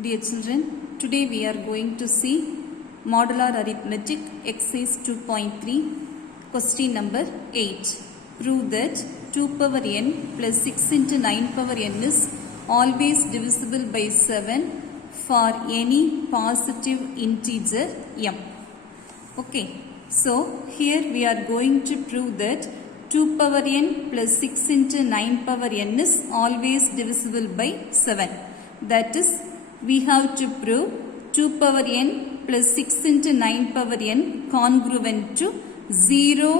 Dear children, today we are going to see Modular Arithmetic exercise 2.3 question number 8. Prove that 2 power n plus 6 into 9 power n is always divisible by 7 for any positive integer m. Okay, so here we are going to prove that 2 power n plus 6 into 9 power n is always divisible by 7. That is, we have to prove 2 power n plus 6 into 9 power n congruent to 0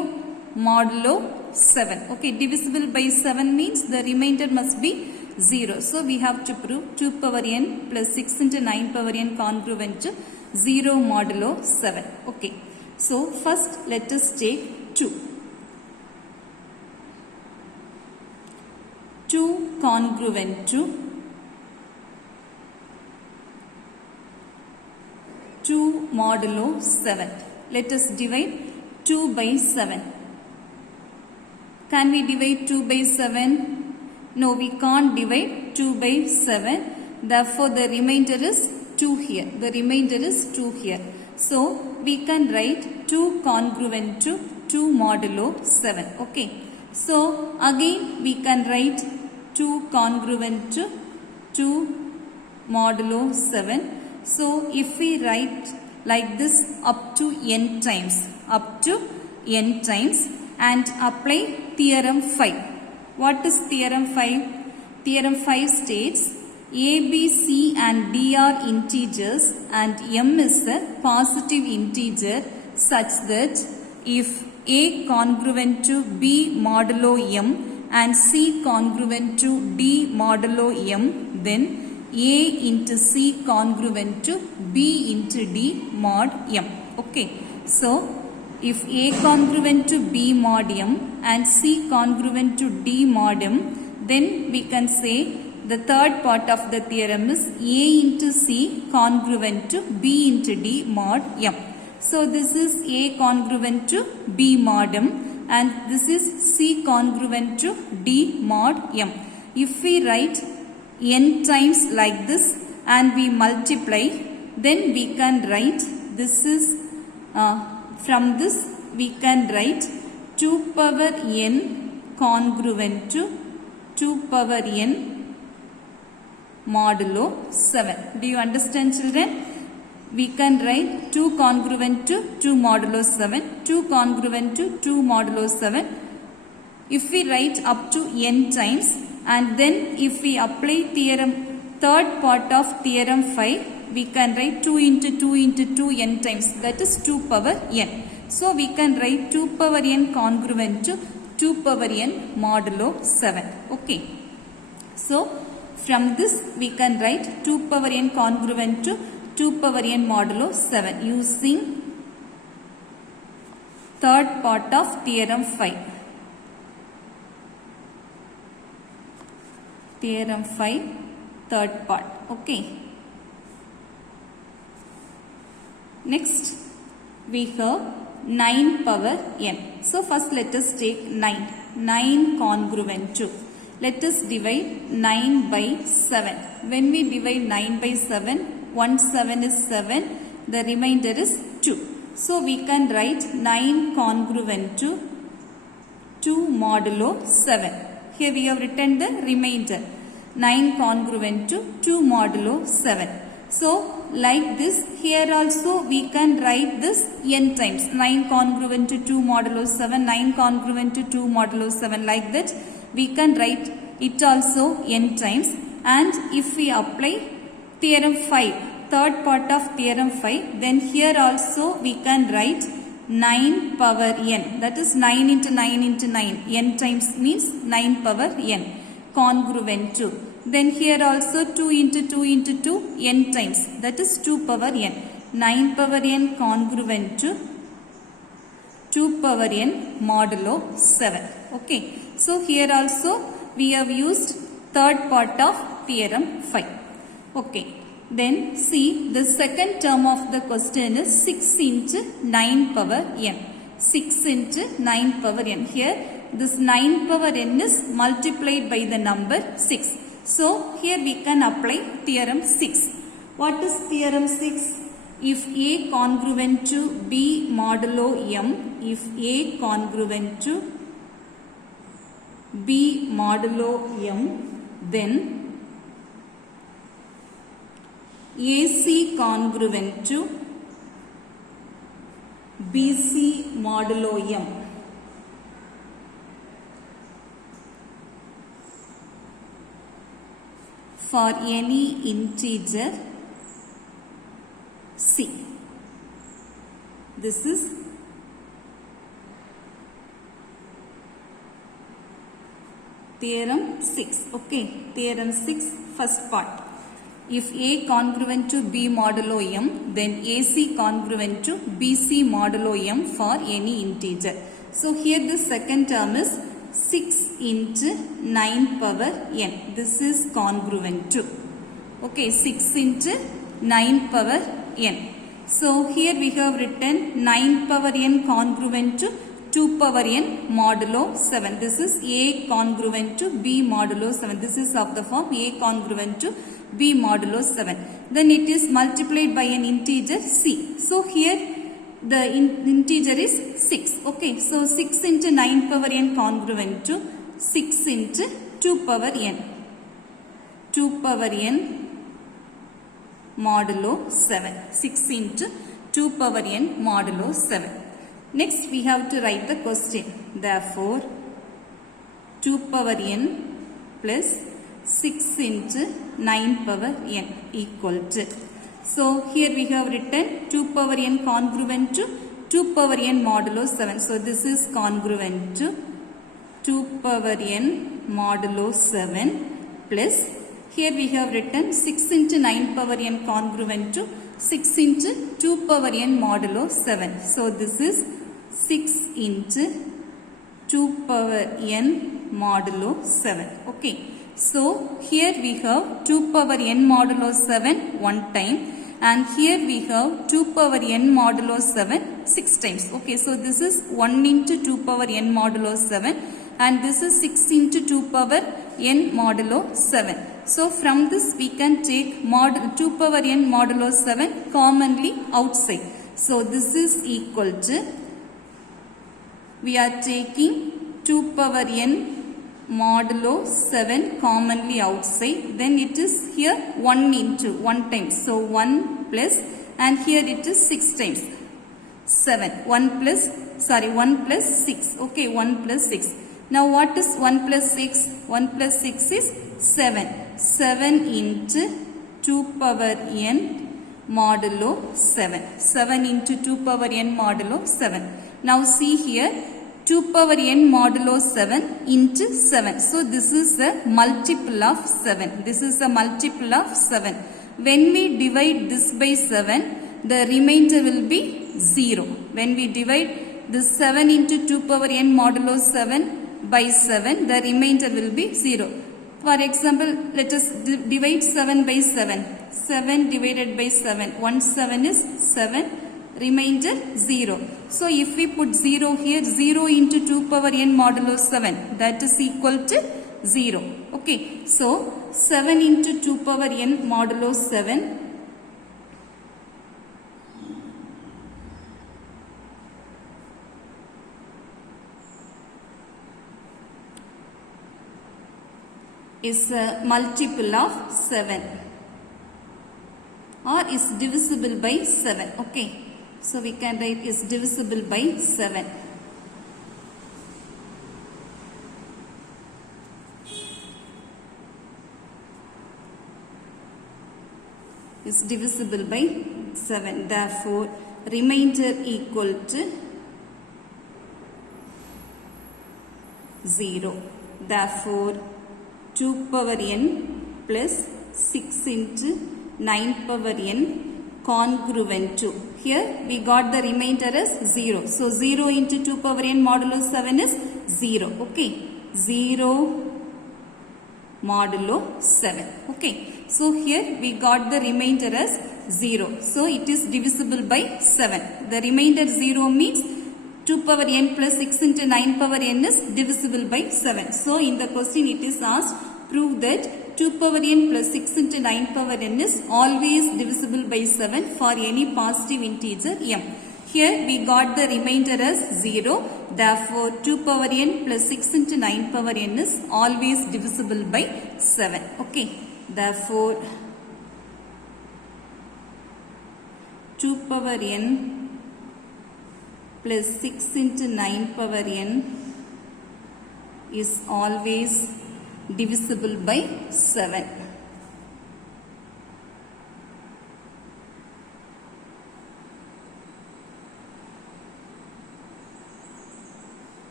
modulo 7. Okay, divisible by 7 means the remainder must be 0. So, we have to prove 2 power n plus 6 into 9 power n congruent to 0 modulo 7. Okay, so first let us take 2. 2 congruent to 2 modulo 7. Let us divide 2 by 7. Can we divide 2 by 7? No, we can't divide 2 by 7. Therefore, the remainder is 2 here. The remainder is 2 here. So, we can write 2 congruent to 2 modulo 7. Okay. So, again we can write 2 congruent to 2 modulo 7. So, if we write like this up to n times and apply theorem 5. What is theorem 5? Theorem 5 states a, b, c and d are integers and m is a positive integer such that if a congruent to b modulo m and c congruent to d modulo m, then a into c congruent to b into d mod m. Okay, so if a congruent to b mod m and c congruent to d mod m, then we can say the third part of the theorem is a into c congruent to b into d mod m. So this is a congruent to b mod m and this is c congruent to d mod m. If we write n times like this and we multiply, then we can write this is from this we can write 2 power n congruent to 2 power n modulo 7. Do you understand, children? We can write 2 congruent to 2 modulo 7, 2 congruent to 2 modulo 7. If we write up to n times and then if we apply theorem, third part of theorem 5, we can write 2 into 2 into 2 n times, that is 2 power n. So, we can write 2 power n congruent to 2 power n modulo 7. Okay. So, from this we can write 2 power n congruent to 2 power n modulo 7 using third part of theorem 5. Theorem 5, third part. Okay. Next, we have 9 power n. So, first let us take 9. 9 congruent to. Let us divide 9 by 7. When we divide 9 by 7, 1 7 is 7. The remainder is 2. So, we can write 9 congruent to 2 modulo 7. Here we have written the remainder. 9 congruent to 2 modulo 7. So, like this, here also we can write this n times. 9 congruent to 2 modulo 7, 9 congruent to 2 modulo 7. Like that, we can write it also n times. And if we apply theorem 5, third part of theorem 5, then here also we can write 9 power n. That is 9 into 9 into 9. N times means 9 power n. Congruent to. Then here also 2 into 2 into 2 n times. That is 2 power n. 9 power n congruent to 2 power n modulo 7. Okay. So here also we have used third part of theorem 5. Okay. Then see, the second term of the question is 6 into 9 power n. 6 into 9 power n. Here this 9 power n is multiplied by the number 6. So, here we can apply theorem 6. What is theorem 6? If A congruent to B modulo M, if A congruent to B modulo M, then AC congruent to BC modulo M. For any integer C. This is theorem 6. Okay, theorem 6 first part. If A congruent to B modulo M, then AC congruent to BC modulo M for any integer. So here the second term is 6 into 9 power n. This is congruent to. Okay, 6 into 9 power n. So here we have written 9 power n congruent to 2 power n modulo 7. This is A congruent to B modulo 7. This is of the form A congruent to B modulo 7. Then it is multiplied by an integer C. So here the integer is 6. Okay, so 6 into 9 power n congruent to 6 into 2 power n. 2 power n modulo 7. 6 into 2 power n modulo 7. Next we have to write the question. Therefore, 2 power n plus 6 into 9 power n equal to. So here we have written 2 power n congruent to 2 power n modulo 7. So this is congruent to 2 power n modulo 7 plus here we have written 6 into 9 power n congruent to 6 into 2 power n modulo 7. So this is 6 into 2 power n modulo 7. Okay. So here we have 2 power n modulo 7 one time and here we have 2 power n modulo 7 6 times. Okay, so this is 1 into 2 power n modulo 7 and this is 6 into 2 power n modulo 7. So from this we can take 2 power n modulo 7 commonly outside. So this is equal to, we are taking 2 power n modulo 7 commonly outside, then it is here 1 into 1 times. So 1 plus and here it is 6 times 7. 1 plus 6. Okay, 1 plus 6. Now what is 1 plus 6? 1 plus 6 is 7. 7 into 2 power n modulo 7. 7 into 2 power n modulo 7. Now see here 2 power n modulo 7 into 7. So this is the multiple of 7. This is a multiple of 7. When we divide this by 7, the remainder will be 0. When we divide this 7 into 2 power n modulo 7 by 7, the remainder will be 0. For example, let us divide 7 by 7. 7 divided by 7. 1 7 is 7. Remainder 0. So if we put 0 here, 0 into 2 power n modulo 7, that is equal to 0. Okay, so 7 into 2 power n modulo 7 is a multiple of 7 or is divisible by 7. Okay. So we can write is divisible by 7. Is divisible by 7. Therefore, remainder equal to 0. Therefore, 2 power n plus 6 into 9 power n congruent to. Here we got the remainder as 0. So 0 into 2 power n modulo 7 is 0. Okay. 0 modulo 7. Okay. So here we got the remainder as 0. So it is divisible by 7. The remainder 0 means 2 power n plus 6 into 9 power n is divisible by 7. So in the question it is asked, prove that 2 power n plus 6 into 9 power n is always divisible by 7 for any positive integer m. Here we got the remainder as 0. Therefore, 2 power n plus 6 into 9 power n is always divisible by 7. Okay. Therefore, 2 power n plus 6 into 9 power n is always divisible by 7.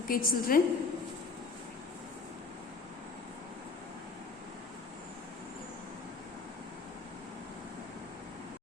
Okay, children.